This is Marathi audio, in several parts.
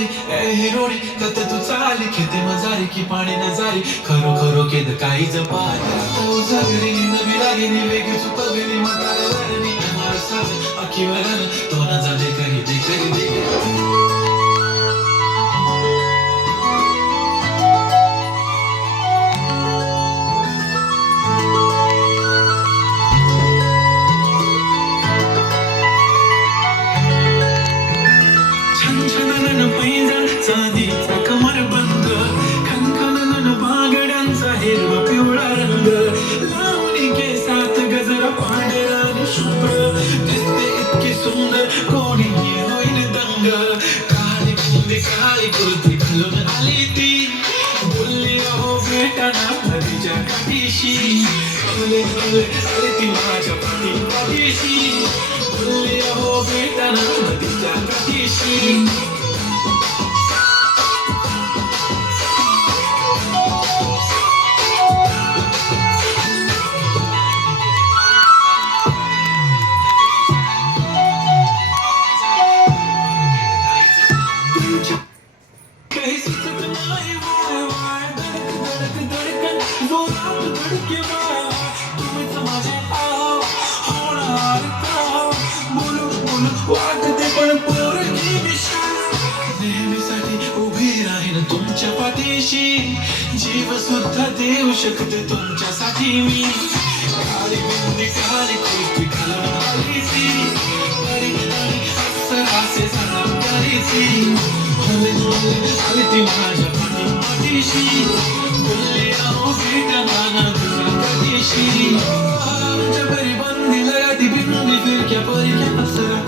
हिरोडी कत तू चाली खेते मजारी की पाणी नजारी खरो खरो केद काही जपाय उजागरी नवी लागेनी वेग चुकगरी म्हातारे वरणी मारसाज अखी वरण तो न जाते काही दे करी दे चांदीचा कमर बंद खनखनन बांगड्यांचा हिरवा पिवळा रंग लावणी केसात गजरा पांढरा आणि शुभ्र दिसते इतकी सुंदर कोणी होईल दंग काळी बुंदी काळी कुर्ती घालून आली ती बोलली अहो भेटाना नदीच्या काठीशी अले अले अले ती माझ्या पाठीशी बोलली अहो भेटाना नदीच्या काठीशी तुमच्या पाठीशी जीव सुद्धा देऊ शकते तुमच्यासाठी मी काळी बिंदी काळी कुर्ती घालून आली ती अप्सराचे सलाम करायची आली ती माझ्या पाठीशी बोलली अहो भेटना ना तुझ्या कधीशी आमच्या घरी बंदी लगाती बिंदी फिरक्या परिक्या अप्सरा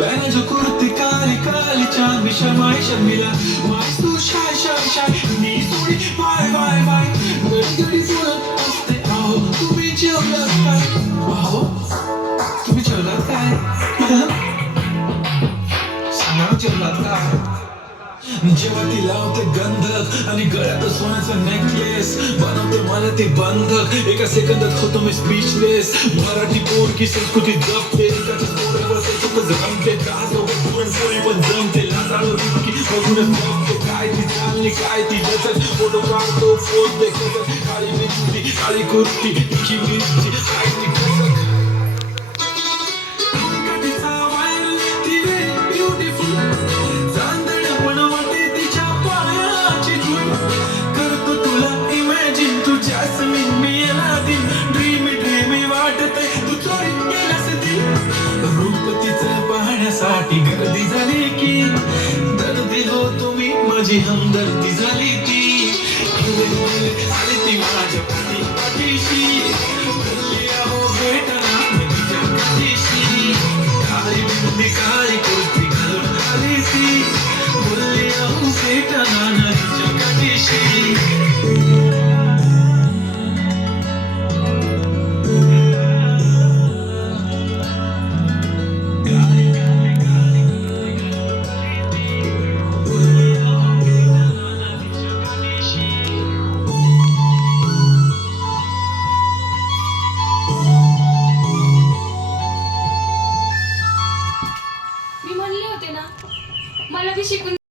पहना जो कुर्ती काली काली चांदी शर्माई शर्मिला माय तू शाय शाय शाय मी सोडी वाय वाय वाय घडी घडी बोलत असते अहो तुम्ही जेवलात काय अहो तुम्ही जेवलात काय सांगा जेवलात काय जेव्हा ती लावते गंधक आणि गळ्यात सोन्याचा नेकलेस बनवते मला ती बंधक एका सेकंदात होतो मी स्पीचलेस मराठी पोरकी संस्कृती जपते रमते पुरणपोळी पण जमते लाजाळू रिमकी बघूनच जमते काय ती चालली काय ती लचक फोटो काढतो फोन देखत काळी मिरची काळी कुर्ती तिखी मिरची काय ती कसक गर्दी झाली की दर्दी हो तुम्ही माझी हमदर्दी